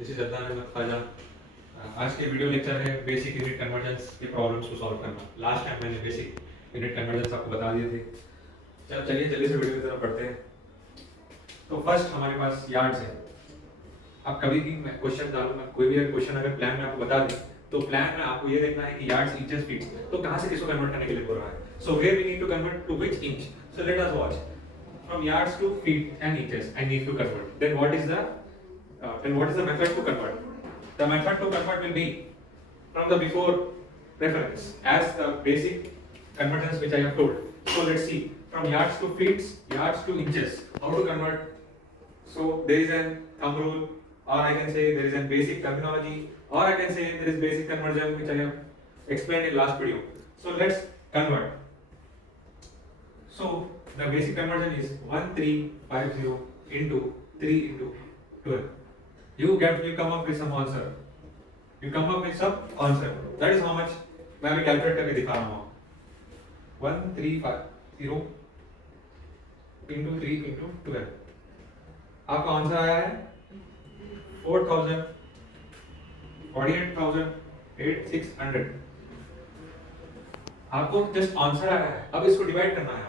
This is Adnan Ahmad Khwaja. आज के video lecture है बेसिक यूनिट कन्वर्जेंस के प्रॉब्लम्स को सॉल्व करना। लास्ट टाइम मैंने बेसिक यूनिट कन्वर्जेंस आपको बता दिए थे। चलिए जल्दी से वीडियो की तरफ पढ़ते हैं। तो फर्स्ट हमारे पास यार्ड्स है। आप कभी भी मैं क्वेश्चन डालूंगा, कोई भी क्वेश्चन अगर प्लान में आपको बता दें तो प्लान में आपको ये देखना है कि यार्ड्स इंचेस फीट, तो कहाँ से किसको कन्वर्ट करने के लिए बोल रहा है। So where we need to convert to which inch. So let us watch from yards to feet and inches. I need to convert. Then what is the method to convert? The method to convert will be from the before reference as the basic conversions which I have told. So let's see, from yards to feet, yards to inches, how to convert. So there is an thumb rule, or I can say there is a basic terminology, or I can say there is basic conversion which I have explained in last video. So let's convert. So the basic conversion is 1350 into 3 into 12. You come up with some answer. You come up with some answer. That is how much मैं अभी calculate करके दिखा रहा हूँ। 1350 into 3 into 12. आपका answer आया है 48,600। आपको जस्ट आंसर आया है, अब इसको डिवाइड करना है।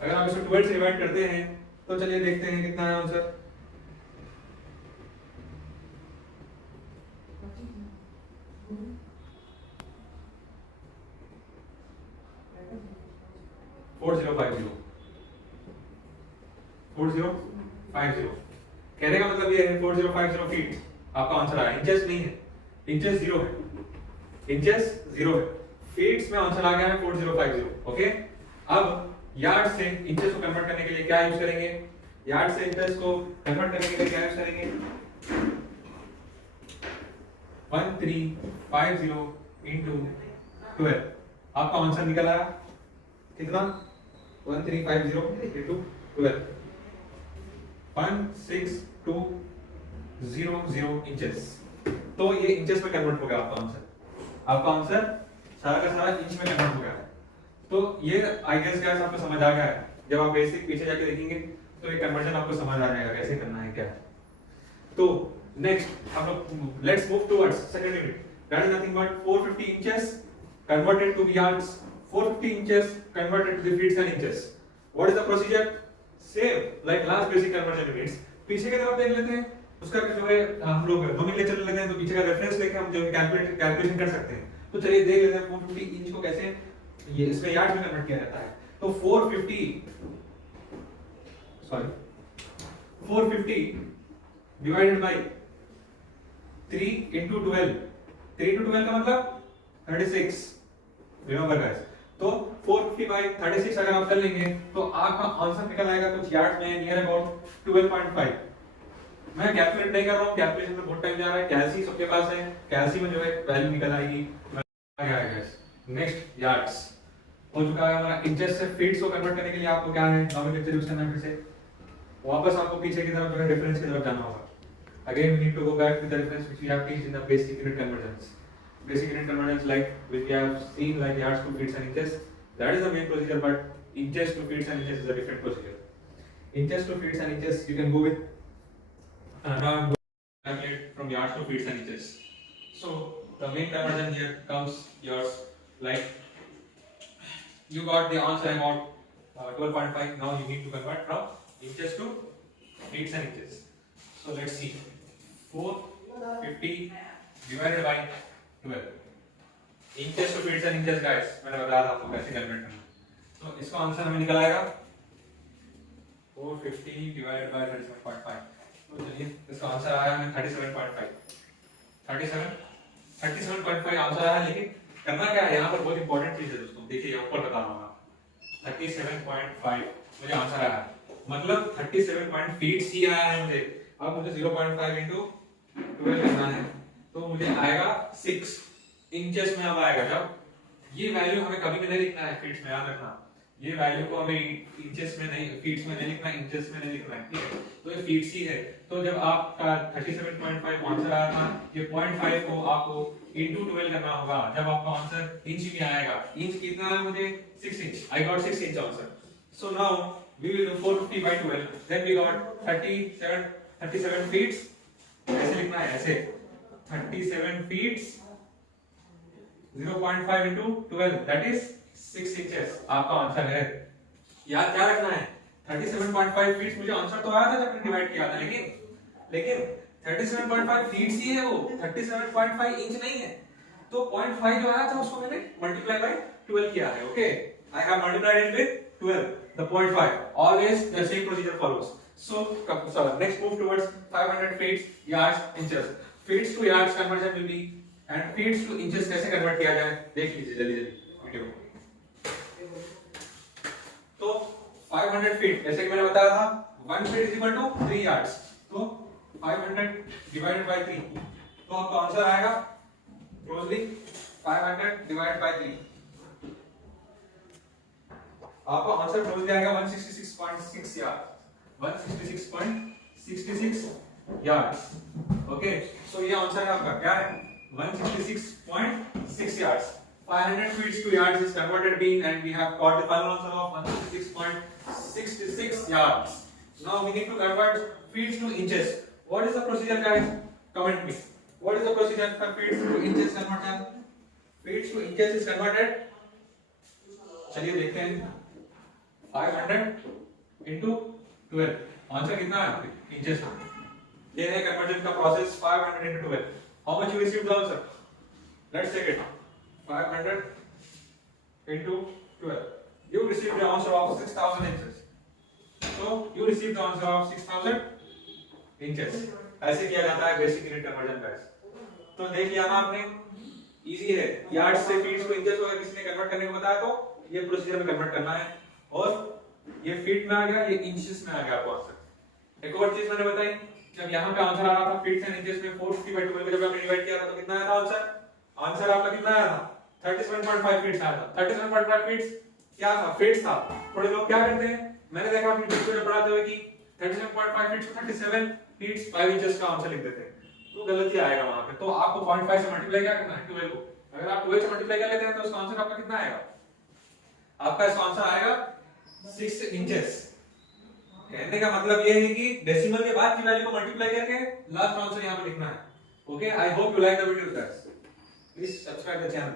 अगर आप इसको 12 से डिवाइड करते हैं तो चलिए देखते हैं कितना है answer. Four zero five zero. कहने का मतलब ये है 4050 फीट आपका आंसर आया। इंचेस नहीं है, इंचेस जीरो है, इंचेस जीरो है, फीट्स में आंसर आ गया है 4050। ओके, अब यार्ड से इंचेस को कन्वर्ट करने के लिए क्या यूज करेंगे? यार्ड से इंचेस को कन्वर्ट करने के लिए क्या यूज करेंगे? 1350 into 12। आपका आंसर निकल आया कितना? 1350 into 12, 16,200 इंचेस। तो ये इंचेस में कन्वर्ट हो गया आपका आंसर। आपका आंसर सारा का सारा इंच में कन्वर्ट हो गया है। तो ये आई गेस गाइस आपको समझ आ गया है। जब आप बेसिक पीछे जाके देखेंगे तो ये कन्वर्जन आपको समझ आ जाएगा कैसे करना है क्या है। तो नेक्स्ट हम लोग let's move towards second unit. That is nothing but 450 inches converted to yards, 450 inches converted to feet and inches. What is the procedure? Same like last basic conversion units. पीछे की तरफ देख लेते हैं, उसका जो है हम लोग नोमेनक्लेचर ले लेते हैं, तो पीछे का रेफरेंस लेके हम जो कैलकुलेशन कर सकते हैं। तो चलिए देख लेते हैं 450 इंच को कैसे ये इसमें यार्ड में कन्वर्ट किया जाता है। तो 450 डिवाइडेड बाय 3 into 12। 3 into 12 का मतलब 36। रिमेंबर गाइस, तो 450 by 36 अगर आप कर लेंगे तो आपका आंसर निकल आएगा कुछ यार्ड में नियर अबाउट 12.5। मैं कैलकुलेट नहीं कर रहा हूँ, कैलकुलेशन में बहुत टाइम जा रहा है। कैलसी सबके पास है, कैलसी में जो है वैल्यू निकल आएगी। नेक्स्ट यार्ड्स हो चुका है हमारा। इंचेस से फीट्स को कन्वर्ट करने के लिए आपको क्या है? नोमेनक्लेचर यूज करना है। फिर से वापस आपको पीछे की तरफ जो है रेफरेंस की तरफ जाना होगा। Again we need to go back to the reference which we have teached in the basic unit conversions. Basic unit conversions like which we have seen like yards to feet and inches, that is the main procedure, but inches to feet and inches is a different procedure. Inches to feet and inches you can go with now I'm going to calculate from yards to feet and inches. So the main conversion here comes yours like you got the answer about 12.5. Now you need to convert from inches to feet and inches. So let's see, 450 divided by 12 inches to feet and inches guys मैंने बताया था आपको कैसे calculate करना। तो इसका answer हमें निकल आएगा 450 डिवाइडेड बाय 37.5। तो चलिए इसका आंसर आया हमें 37.5 आंसर आया। लेकिन करना क्या है यहाँ पर, बहुत इंपॉर्टेंट चीज है दोस्तों। देखिए ऊपर बता रहा हूँ, 37.5 मुझे आंसर आया, मतलब 37 फीट ही आया है मुझे। अब मुझे 0.5 into 12 करना है तो मुझे आएगा 6 इंचेस में। अब आएगा जब ये वैल्यू हमें कभी भी नहीं लिखना है फीट्स में, याद रखना। ये वैल्यू को हमें इंचेस में नहीं, फीट्स में नहीं लिखना, इंचेस में नहीं लिखना है, ठीक है। तो ये फीट्स ही है। तो जब आपका 37.5 आंसर आया था, ये 0.5 को आपको into 12 करना होगा जब आपका आंसर इंच में आएगा। इंच कितना है मुझे? 6 inch. I got 6 inch answer. So now we will do 450 by 12, then we got 37 feet. ऐसे लिखना है, ऐसे 37 feet 0.5 into 12, that is 6 inches. आपका आंसर है। याद क्या रखना है, 37.5 फीट मुझे आंसर तो आया था जब मैंने डिवाइड किया था, लेकिन 37.5 फीट ही है वो, 37.5 इंच नहीं है। तो 0.5 जो आया था उसको मैंने मल्टीप्लाई बाय 12 किया है। Okay, I have multiplied it with 12, the 0.5. Always the same procedure follows. So next move towards 500 feet yards inches. Feets to yards conversion will be, and feets to inches कैसे convert किया जाए देख लीजिए जल्दी video में. तो 500 feet, जैसे कि मैंने बताया था 1 feet is equal to 3 yards. तो 500 डिवाइडेड बाय 3, तो आपका आंसर आएगा क्लोजली 500 डिवाइडेड बाय 3. आपका आंसर क्लोजली आएगा 166.6 यार्ड, 166.66 यार्ड्स. ओके, सो ये आंसर है आपका, क्या है 166.6 yards. 500 feet to yards is converted being, and we have got the final answer of 166.66 yards. Now we need to convert feet to inches. What is the procedure, guys? Comment me. What is the procedure for feet to inches conversion? Feet to inches is converted. चलिए देखते हैं. 500 into 12. Answer कितना है inches में? ये है conversion का process. 500 into 12. How much you received the answer? Let's check it. 500 into 12. You received the answer of 6000 inches. So you received the answer of 6000 inches. ऐसे किया जाता है बेसिक यूनिट कन्वर्जन गाइस. तो देख लिया ना आपने, इजी है. यार्ड्स से फीट को इंचेस अगर किसी ने कन्वर्ट करने को बताया तो ये प्रोसीजर में कन्वर्ट करना है. और ये फीट में आ गया, ये इंचेस में आ गया आपको आंसर. एक और चीज मैंने बताई, जब यहाँ पे आंसर आ रहा था फीट एंड इंचेस में 450 by 12 जब आपने डिवाइड किया था तो कितना आया था आंसर? आंसर आपका कितना आया था? 37.5 फीट आया था. 37.5 फीट क्या था? फीट था. थोड़े लोग क्या करते हैं, मैंने देखा अपनी वीडियो में पढ़ाते हुए कि 37.5 फीट 37 फीट 5 इंचेस का आंसर लिख देते हैं, तो गलती आएगा वहां पे. तो आपको 0.5 से मल्टीप्लाई क्या करना है 12 को. अगर आप 12 से मल्टीप्लाई कर लेते हैं तो उसका आंसर आपका कितना आएगा? आपका इसका आंसर आएगा 6 इंचेस. कहने का मतलब ये है कि डेसिमल के बाद की वैल्यू को मल्टीप्लाई करके लास्ट आंसर यहां पे लिखना है. Okay, I hope you like the video guys. Please subscribe the channel.